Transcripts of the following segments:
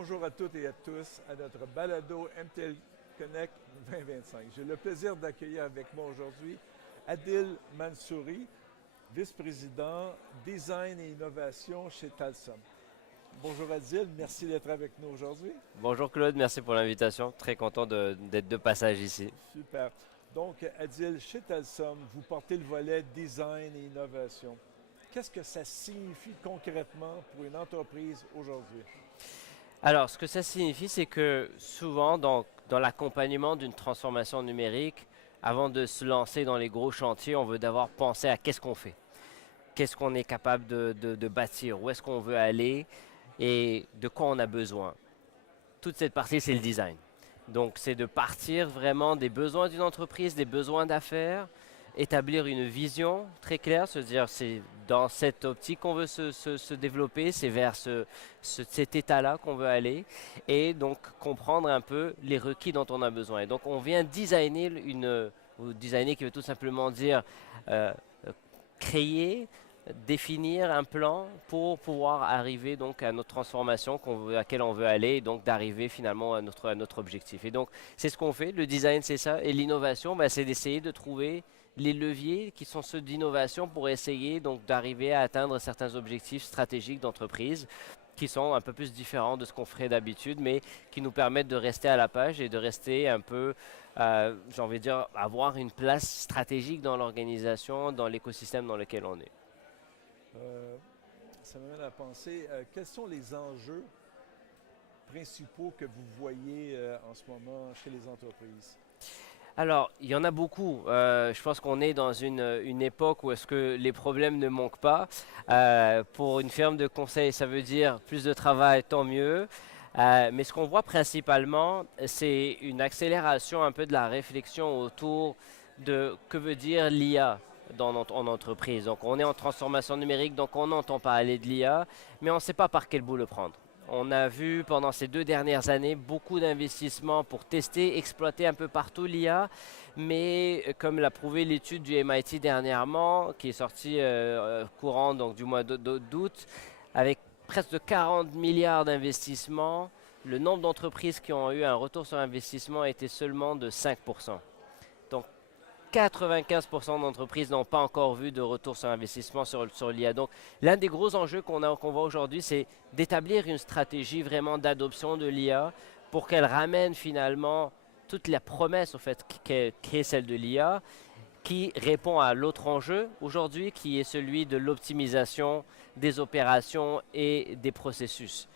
Bonjour à toutes et à tous à notre balado MTL Connect 2025. J'ai le plaisir d'accueillir avec moi aujourd'hui Adil Mansouri, vice-président Design et Innovation chez Talsom. Bonjour Adil, merci d'être avec nous aujourd'hui. Bonjour Claude, merci pour l'invitation. Très content d'être de passage ici. Super. Donc Adil, chez Talsom, vous portez le volet Design et Innovation. Qu'est-ce que ça signifie concrètement pour une entreprise aujourd'hui? Alors, ce que ça signifie, c'est que souvent, dans l'accompagnement d'une transformation numérique, avant de se lancer dans les gros chantiers, on veut d'abord penser à qu'est-ce qu'on fait, qu'est-ce qu'on est capable de bâtir, où est-ce qu'on veut aller et de quoi on a besoin. Toute cette partie, c'est le design. Donc, c'est de partir vraiment des besoins d'une entreprise, des besoins d'affaires, établir une vision très claire, se dire c'est dans cette optique qu'on veut se développer, c'est vers cet état-là qu'on veut aller, et donc comprendre un peu les requis dont on a besoin. Et donc, on vient designer ou designer qui veut tout simplement dire euh, créer, définir un plan pour pouvoir arriver donc à notre transformation à laquelle on veut aller et donc d'arriver finalement à notre objectif. Et donc c'est ce qu'on fait, le design c'est ça et l'innovation c'est d'essayer de trouver les leviers qui sont ceux d'innovation pour essayer donc d'arriver à atteindre certains objectifs stratégiques d'entreprise qui sont un peu plus différents de ce qu'on ferait d'habitude, mais qui nous permettent de rester à la page et de rester un peu, j'ai envie de dire, avoir une place stratégique dans l'organisation, dans l'écosystème dans lequel on est. Euh, Ça m'amène à penser, quels sont les enjeux principaux que vous voyez en ce moment chez les entreprises? Alors, il y en a beaucoup. Je pense qu'on est dans une époque où est-ce que les problèmes ne manquent pas. Pour une firme de conseil, ça veut dire plus de travail, tant mieux. Mais ce qu'on voit principalement, c'est une accélération un peu de la réflexion autour de que veut dire l'IA en entreprise. Donc, on est en transformation numérique, donc on entend parler de l'IA, mais on ne sait pas par quel bout le prendre. On a vu pendant ces 2 dernières années beaucoup d'investissements pour tester, exploiter un peu partout l'IA, mais comme l'a prouvé l'étude du MIT dernièrement, qui est sortie courant donc du mois d'août, avec presque de 40 milliards d'investissements, le nombre d'entreprises qui ont eu un retour sur investissement était seulement de 5%. Donc 95% d'entreprises n'ont pas encore vu de retour sur investissement sur l'IA. Donc, l'un des gros enjeux qu'on voit aujourd'hui, c'est d'établir une stratégie vraiment d'adoption de l'IA pour qu'elle ramène finalement toute la promesse au fait qu'est celle de l'IA, qui répond à l'autre enjeu aujourd'hui, qui est celui de l'optimisation des opérations et des processus.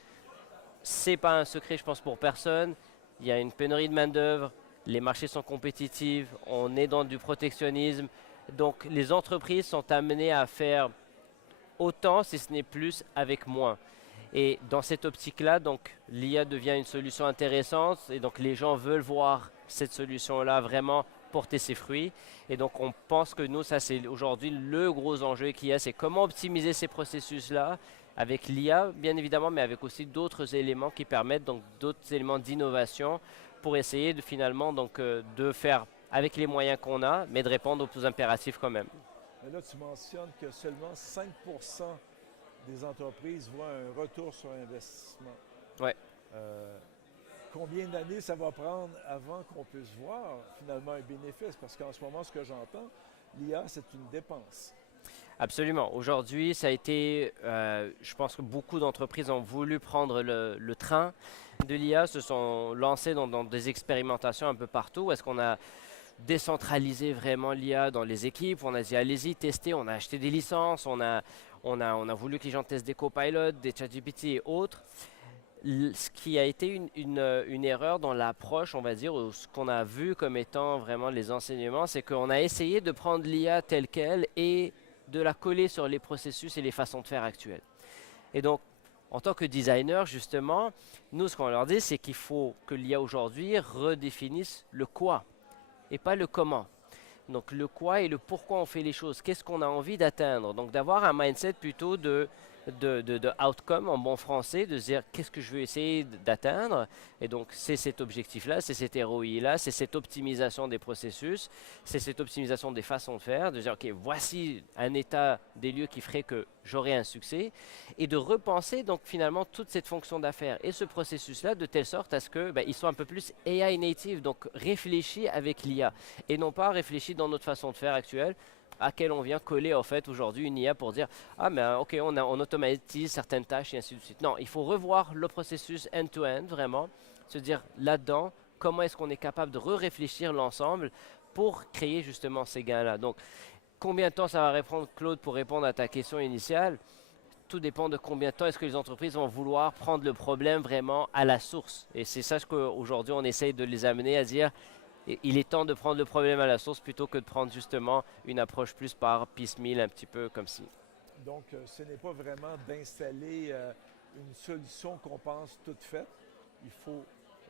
C'est pas un secret, je pense, pour personne. Il y a une pénurie de main-d'œuvre, les marchés sont compétitifs, on est dans du protectionnisme. Donc les entreprises sont amenées à faire autant, si ce n'est plus, avec moins. Et dans cette optique-là, donc l'IA devient une solution intéressante et donc les gens veulent voir cette solution-là vraiment porter ses fruits. Et donc on pense que nous, ça c'est aujourd'hui le gros enjeu qu'il y a, c'est comment optimiser ces processus-là avec l'IA, bien évidemment, mais avec aussi d'autres éléments qui permettent donc d'autres éléments d'innovation pour essayer de finalement donc de faire avec les moyens qu'on a, mais de répondre aux impératifs quand même. Mais là, tu mentionnes que seulement 5 des entreprises voient un retour sur investissement. Ouais. Euh, Combien d'années ça va prendre avant qu'on puisse voir finalement un bénéfice? Parce qu'en ce moment, ce que j'entends, l'IA, c'est une dépense. Absolument. Aujourd'hui, ça a été, je pense que beaucoup d'entreprises ont voulu prendre le train de l'IA, se sont lancées dans des expérimentations un peu partout. Est-ce qu'on a décentralisé vraiment l'IA dans les équipes? On a dit allez-y, testez, on a acheté des licences, on a voulu que les gens testent des copilotes, des ChatGPT et autres. Ce qui a été une erreur dans l'approche, on va dire, ou ce qu'on a vu comme étant vraiment les enseignements, c'est qu'on a essayé de prendre l'IA telle qu'elle et de la coller sur les processus et les façons de faire actuelles. Et donc, en tant que designer, justement, nous, ce qu'on leur dit, c'est qu'il faut que l'IA aujourd'hui redéfinisse le quoi et pas le comment. Donc, le quoi et le pourquoi on fait les choses. Qu'est-ce qu'on a envie d'atteindre? Donc, d'avoir un mindset plutôt de de outcome en bon français, de se dire qu'est-ce que je veux essayer d'atteindre. Et donc, c'est cet objectif-là, c'est cet ROI-là, c'est cette optimisation des processus, c'est cette optimisation des façons de faire, de dire, OK, voici un état des lieux qui ferait que j'aurai un succès, et de repenser donc finalement toute cette fonction d'affaires et ce processus-là de telle sorte à ce que ils soient un peu plus AI native, donc réfléchis avec l'IA, et non pas réfléchis dans notre façon de faire actuelle, à laquelle on vient coller en fait aujourd'hui une IA pour dire ah mais ok on automatise certaines tâches et ainsi de suite. Non, il faut revoir le processus end-to-end vraiment, se dire là-dedans comment est-ce qu'on est capable de réfléchir l'ensemble pour créer justement ces gains-là. Donc combien de temps ça va répondre Claude pour répondre à ta question initiale? Tout dépend de combien de temps est-ce que les entreprises vont vouloir prendre le problème vraiment à la source. Et c'est ça ce qu'aujourd'hui on essaye de les amener à dire. Et il est temps de prendre le problème à la source plutôt que de prendre justement une approche plus par piecemeal, un petit peu comme si. Donc, ce n'est pas vraiment d'installer une solution qu'on pense toute faite. Il faut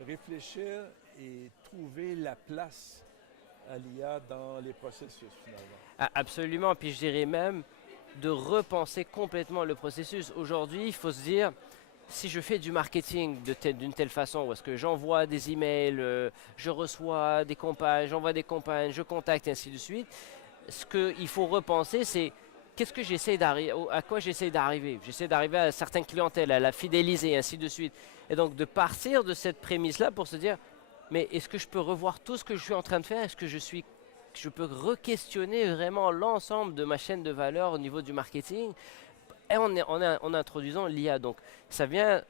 réfléchir et trouver la place à l'IA dans les processus, finalement. Absolument. Puis je dirais même de repenser complètement le processus. Aujourd'hui, il faut se dire, si je fais du marketing d'une telle façon, où est-ce que j'envoie des emails, je reçois des campagnes, j'envoie des campagnes, je contacte, et ainsi de suite, ce qu'il faut repenser, c'est qu'est-ce que j'essaie d'arriver, à quoi j'essaie d'arriver. J'essaie d'arriver à certaines clientèles, à la fidéliser, et ainsi de suite. Et donc de partir de cette prémisse-là pour se dire, mais est-ce que je peux revoir tout ce que je suis en train de faire? Est-ce que je peux re-questionner vraiment l'ensemble de ma chaîne de valeur au niveau du marketing? Et en introduisant l'IA. Donc, ça vient,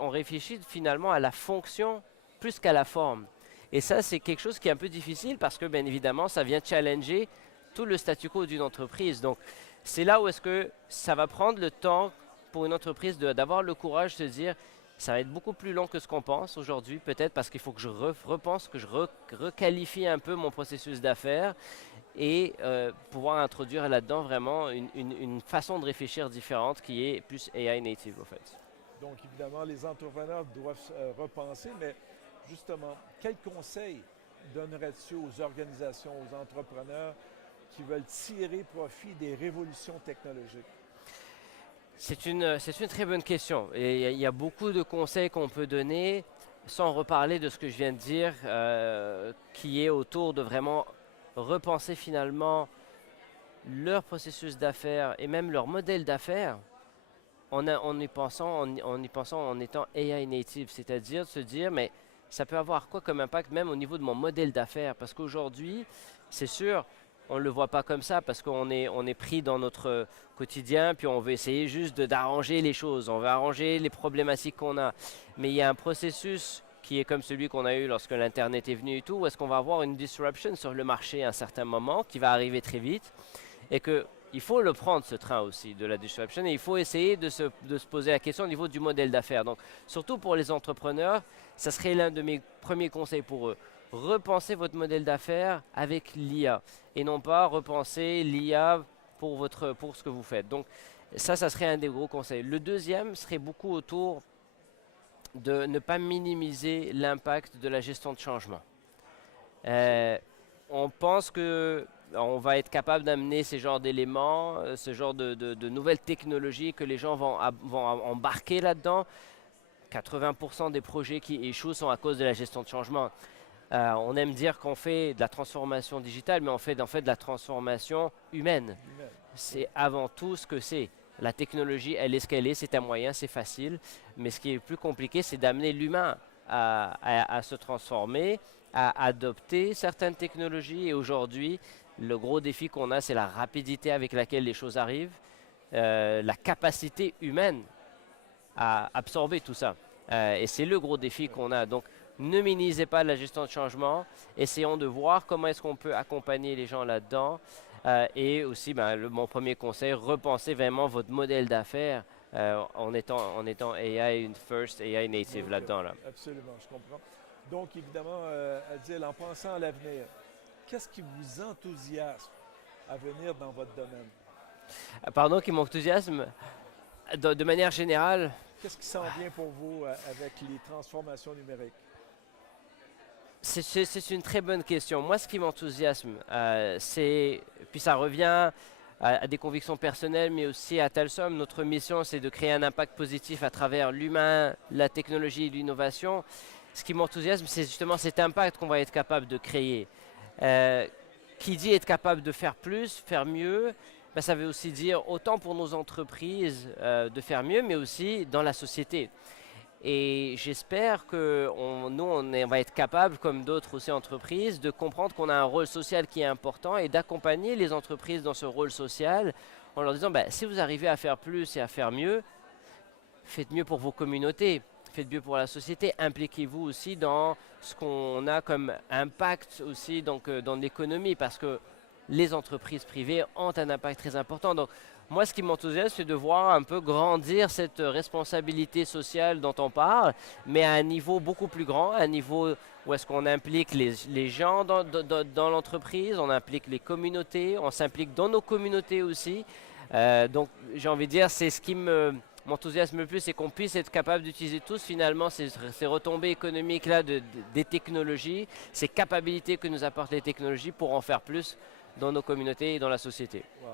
on réfléchit finalement à la fonction plus qu'à la forme. Et ça, c'est quelque chose qui est un peu difficile parce que, bien évidemment, ça vient challenger tout le statu quo d'une entreprise. Donc, c'est là où est-ce que ça va prendre le temps pour une entreprise d'avoir le courage de se dire, ça va être beaucoup plus long que ce qu'on pense aujourd'hui, peut-être parce qu'il faut que je repense, que je requalifie un peu mon processus d'affaires et pouvoir introduire là-dedans vraiment une façon de réfléchir différente qui est plus AI native, au fait. Donc, évidemment, les entrepreneurs doivent repenser, mais justement, quels conseils donnerais-tu aux organisations, aux entrepreneurs qui veulent tirer profit des révolutions technologiques? C'est une très bonne question. Et il y a beaucoup de conseils qu'on peut donner, sans reparler de ce que je viens de dire, qui est autour de vraiment repenser finalement leur processus d'affaires et même leur modèle d'affaires en y pensant en étant AI native, c'est-à-dire se dire mais ça peut avoir quoi comme impact même au niveau de mon modèle d'affaires parce qu'aujourd'hui, c'est sûr, on ne le voit pas comme ça parce qu'on est pris dans notre quotidien puis on veut essayer juste d'arranger les choses, on veut arranger les problématiques qu'on a. Mais il y a un processus qui est comme celui qu'on a eu lorsque l'Internet est venu et tout, où est-ce qu'on va avoir une disruption sur le marché à un certain moment qui va arriver très vite et qu'il faut le prendre ce train aussi de la disruption et il faut essayer de se poser la question au niveau du modèle d'affaires. Donc surtout pour les entrepreneurs, ça serait l'un de mes premiers conseils pour eux. Repensez votre modèle d'affaires avec l'IA et non pas repenser l'IA pour ce que vous faites. Donc ça serait un des gros conseils. Le deuxième serait beaucoup autour de ne pas minimiser l'impact de la gestion de changement. On pense que on va être capable d'amener ces genres d'éléments, ce genre de nouvelles technologies que les gens vont embarquer là-dedans. 80% des projets qui échouent sont à cause de la gestion de changement. On aime dire qu'on fait de la transformation digitale, mais on fait en fait de la transformation humaine. C'est avant tout ce que c'est. La technologie, elle est ce qu'elle est, c'est un moyen, c'est facile. Mais ce qui est plus compliqué, c'est d'amener l'humain à se transformer, à adopter certaines technologies. Et aujourd'hui, le gros défi qu'on a, c'est la rapidité avec laquelle les choses arrivent, la capacité humaine à absorber tout ça. Et c'est le gros défi qu'on a. Donc, ne minimisez pas la gestion de changement. Essayons de voir comment est-ce qu'on peut accompagner les gens là-dedans. Et aussi, mon premier conseil, repensez vraiment votre modèle d'affaires en étant AI first, AI native Donc, là-dedans. Là. Absolument, je comprends. Donc, évidemment, Adil, en pensant à l'avenir, qu'est-ce qui vous enthousiasme à venir dans votre domaine? Pardon, qui m'enthousiasme de manière générale. Qu'est-ce qui s'en vient pour vous avec les transformations numériques? C'est une très bonne question. Moi, ce qui m'enthousiasme, puis ça revient à des convictions personnelles, mais aussi à Talsom. Notre mission, c'est de créer un impact positif à travers l'humain, la technologie et l'innovation. Ce qui m'enthousiasme, c'est justement cet impact qu'on va être capable de créer. Euh, qui dit être capable de faire plus, faire mieux, ben, ça veut aussi dire autant pour nos entreprises de faire mieux, mais aussi dans la société. Et j'espère que on va être capable, comme d'autres aussi entreprises, de comprendre qu'on a un rôle social qui est important et d'accompagner les entreprises dans ce rôle social en leur disant, ben, si vous arrivez à faire plus et à faire mieux, faites mieux pour vos communautés, faites mieux pour la société, impliquez-vous aussi dans ce qu'on a comme impact aussi donc, dans l'économie, parce que les entreprises privées ont un impact très important. Donc, moi, ce qui m'enthousiasme, c'est de voir un peu grandir cette responsabilité sociale dont on parle, mais à un niveau beaucoup plus grand, à un niveau où est-ce qu'on implique les gens dans l'entreprise, on implique les communautés, on s'implique dans nos communautés aussi. Donc, j'ai envie de dire, c'est ce qui m'enthousiasme le plus, c'est qu'on puisse être capable d'utiliser tous finalement ces retombées économiques-là des technologies, ces capacités que nous apportent les technologies pour en faire plus dans nos communautés et dans la société. Wow.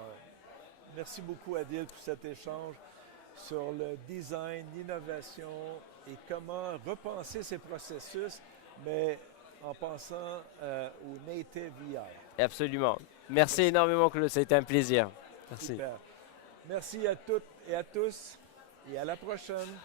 Merci beaucoup, Adil, pour cet échange sur le design, l'innovation et comment repenser ces processus, mais en pensant au native AI. Absolument. Merci énormément, Claude. Ça a été un plaisir. Merci. Super. Merci à toutes et à tous et à la prochaine.